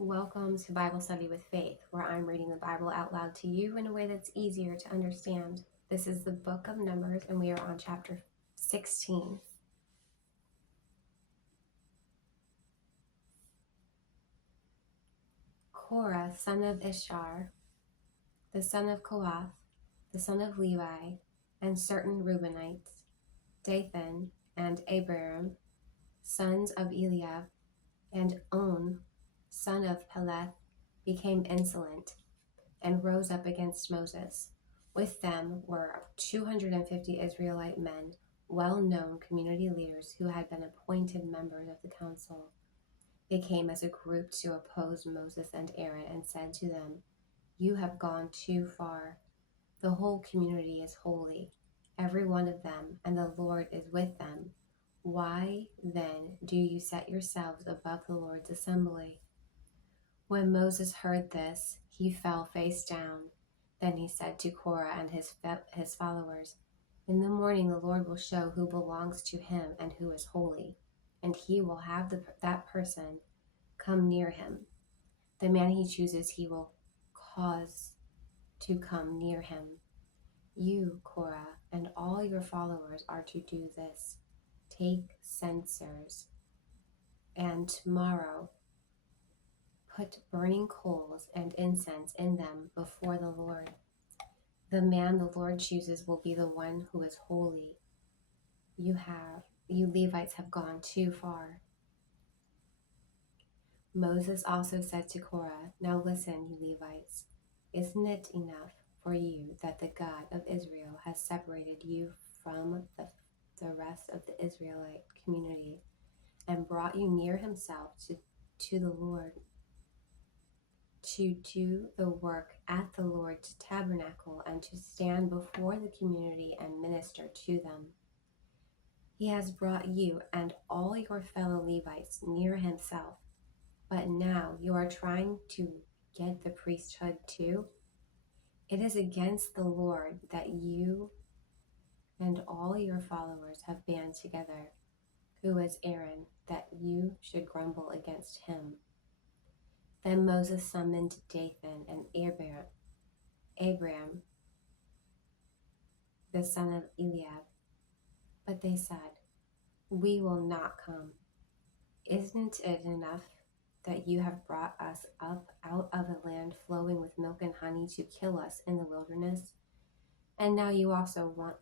Welcome to Bible Study with Faith, where I'm reading the Bible out loud to you in a way that's easier to understand. This is the book of Numbers, and we are on chapter 16. Korah, son of Ishar, the son of Kohath, the son of Levi, and certain Reubenites, Dathan and Abiram, sons of Eliab, and On, son of Peleth, became insolent and rose up against Moses. With them were 250 Israelite men, well-known community leaders who had been appointed members of the council. They came as a group to oppose Moses and Aaron and said to them, "You have gone too far. The whole community is holy, every one of them, and the Lord is with them. Why, then, do you set yourselves above the Lord's assembly?" When Moses heard this, he fell face down. Then he said to Korah and his followers, "In the morning the Lord will show who belongs to him and who is holy, and he will have that person come near him. The man he chooses he will cause to come near him. You, Korah, and all your followers are to do this. Take censers, and tomorrow put burning coals and incense in them before the Lord. The man the Lord chooses will be the one who is holy. You Levites have gone too far." Moses also said to Korah, "Now listen, you Levites. Isn't it enough for you that the God of Israel has separated you from the rest of the Israelite community and brought you near himself to the Lord, to do the work at the Lord's tabernacle and to stand before the community and minister to them? He has brought you and all your fellow Levites near himself, but now you are trying to get the priesthood too? It is against the Lord that you and all your followers have band together, who is Aaron, that you should grumble against him." Then Moses summoned Dathan and Abiram, the son of Eliab, but they said, "We will not come. Isn't it enough that you have brought us up out of a land flowing with milk and honey to kill us in the wilderness? And now you also want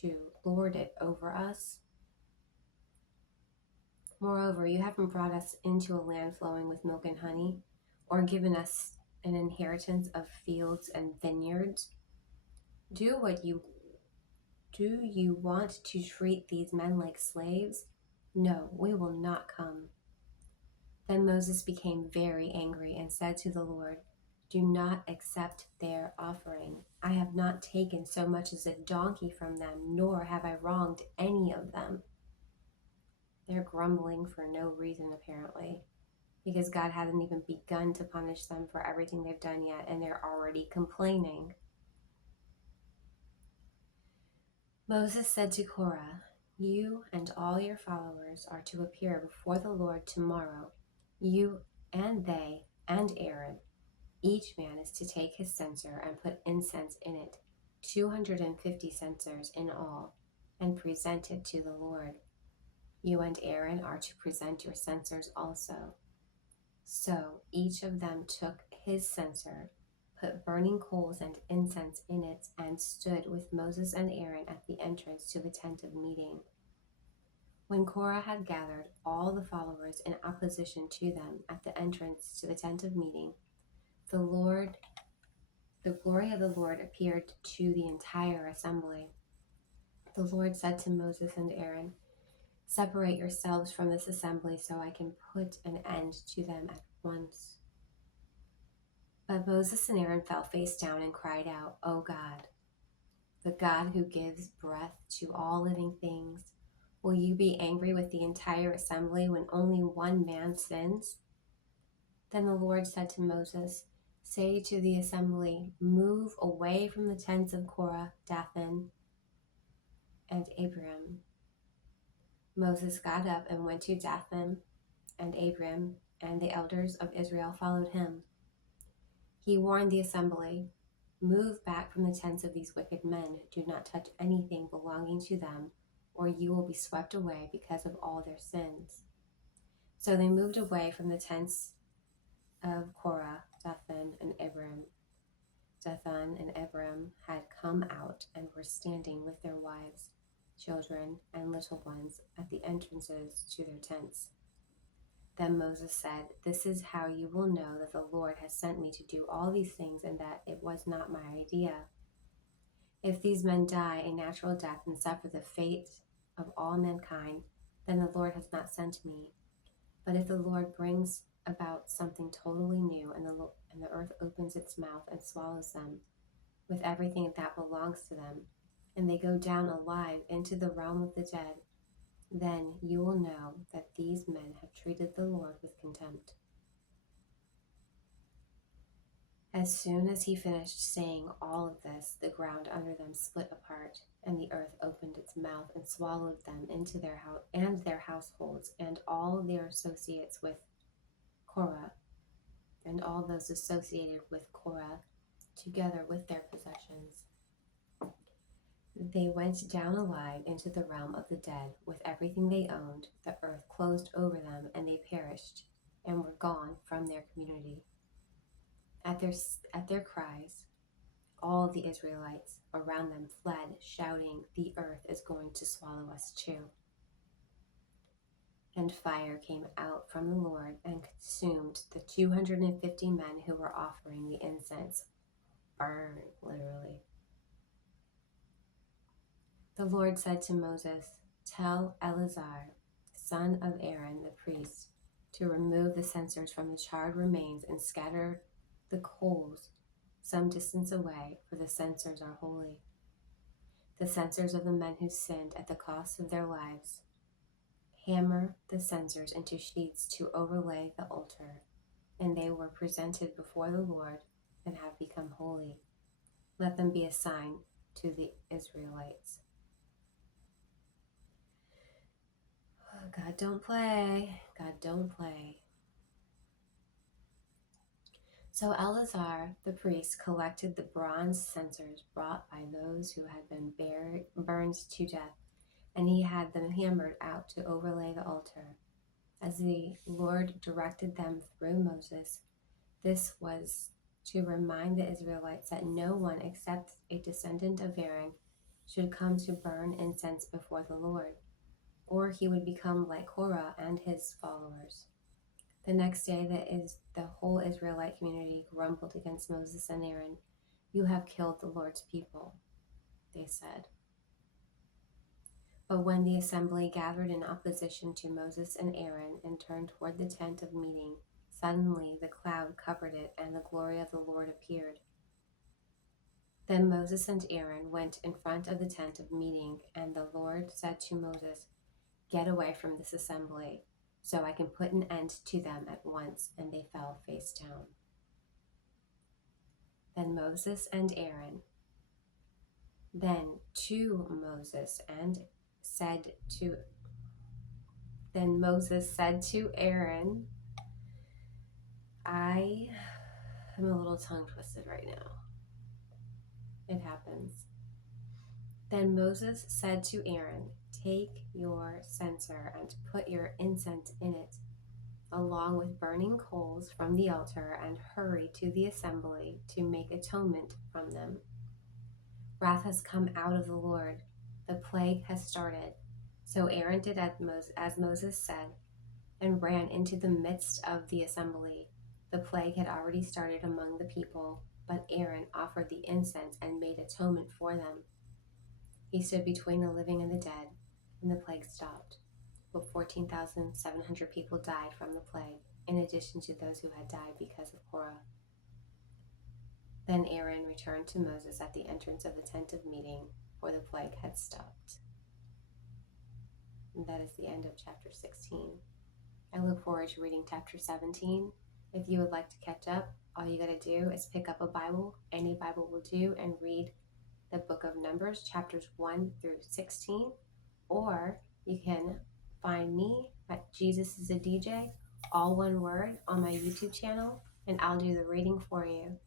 to lord it over us? Moreover, you haven't brought us into a land flowing with milk and honey, or given us an inheritance of fields and vineyards. Do you want to treat these men like slaves? No, we will not come." Then Moses became very angry and said to the Lord, "Do not accept their offering. I have not taken so much as a donkey from them, nor have I wronged any of them." They're grumbling for no reason, apparently, because God hasn't even begun to punish them for everything they've done yet, and they're already complaining. Moses said to Korah, "You and all your followers are to appear before the Lord tomorrow. You and they and Aaron. Each man is to take his censer and put incense in it, 250 censers in all, and present it to the Lord. You and Aaron are to present your censers also." So each of them took his censer, put burning coals and incense in it, and stood with Moses and Aaron at the entrance to the tent of meeting. When Korah had gathered all the followers in opposition to them at the entrance to the tent of meeting, the glory of the Lord appeared to the entire assembly. The Lord said to Moses and Aaron, "Separate yourselves from this assembly so I can put an end to them at once." But Moses and Aaron fell face down and cried out, "O God, the God who gives breath to all living things, will you be angry with the entire assembly when only one man sins?" Then the Lord said to Moses, "Say to the assembly, move away from the tents of Korah, Dathan, and Abiram." Moses got up and went to Dathan and Abiram and the elders of Israel followed him. He warned the assembly, "Move back from the tents of these wicked men. Do not touch anything belonging to them, or you will be swept away because of all their sins." So they moved away from the tents of Korah, Dathan, and Abiram. Dathan and Abiram had come out and were standing with their wives, children, and little ones at the entrances to their tents. Then Moses said, "This is how you will know that the Lord has sent me to do all these things and that it was not my idea. If these men die a natural death and suffer the fate of all mankind, then the Lord has not sent me. But if the Lord brings about something totally new and the earth opens its mouth and swallows them with everything that belongs to them, and they go down alive into the realm of the dead, then you will know that these men have treated the Lord with contempt." As soon as he finished saying all of this, the ground under them split apart, and the earth opened its mouth and swallowed them into their house and their households, and all their associates with Korah, and all those associated with Korah, together with their possessions. They went down alive into the realm of the dead with everything they owned. The earth closed over them, and they perished and were gone from their community. At their cries, all the Israelites around them fled, shouting, "The earth is going to swallow us too." And fire came out from the Lord and consumed the 250 men who were offering the incense. Burn, literally. The Lord said to Moses, "Tell Eleazar, son of Aaron the priest, to remove the censers from the charred remains and scatter the coals some distance away, for the censers are holy, the censers of the men who sinned at the cost of their lives. Hammer the censers into sheets to overlay the altar, and they were presented before the Lord and have become holy. Let them be a sign to the Israelites." Oh, God don't play. God don't play. So Eleazar the priest collected the bronze censers brought by those who had been burned to death, and he had them hammered out to overlay the altar, as the Lord directed them through Moses. This was to remind the Israelites that no one except a descendant of Aaron should come to burn incense before the Lord, or he would become like Korah and his followers. The next day, the whole Israelite community grumbled against Moses and Aaron. "You have killed the Lord's people," they said. But when the assembly gathered in opposition to Moses and Aaron and turned toward the tent of meeting, suddenly the cloud covered it, and the glory of the Lord appeared. Then Moses and Aaron went in front of the tent of meeting, and the Lord said to Moses, "Get away from this assembly, so I can put an end to them at once." And they fell face down. Then Moses said to Aaron, I am a little tongue twisted right now. It happens. Then Moses said to Aaron, "Take your censer and put your incense in it, along with burning coals from the altar, and hurry to the assembly to make atonement from them. Wrath has come out of the Lord. The plague has started." So Aaron did as Moses said and ran into the midst of the assembly. The plague had already started among the people, but Aaron offered the incense and made atonement for them. He stood between the living and the dead, and the plague stopped. But 14,700 people died from the plague, in addition to those who had died because of Korah. Then Aaron returned to Moses at the entrance of the tent of meeting, for the plague had stopped. And that is the end of chapter 16. I look forward to reading chapter 17. If you would like to catch up, all you got to do is pick up a Bible, any Bible will do, and read the book of Numbers, chapters 1 through 16. Or you can find me at Jesus is a DJ all one word, on my YouTube channel, and I'll do the reading for you.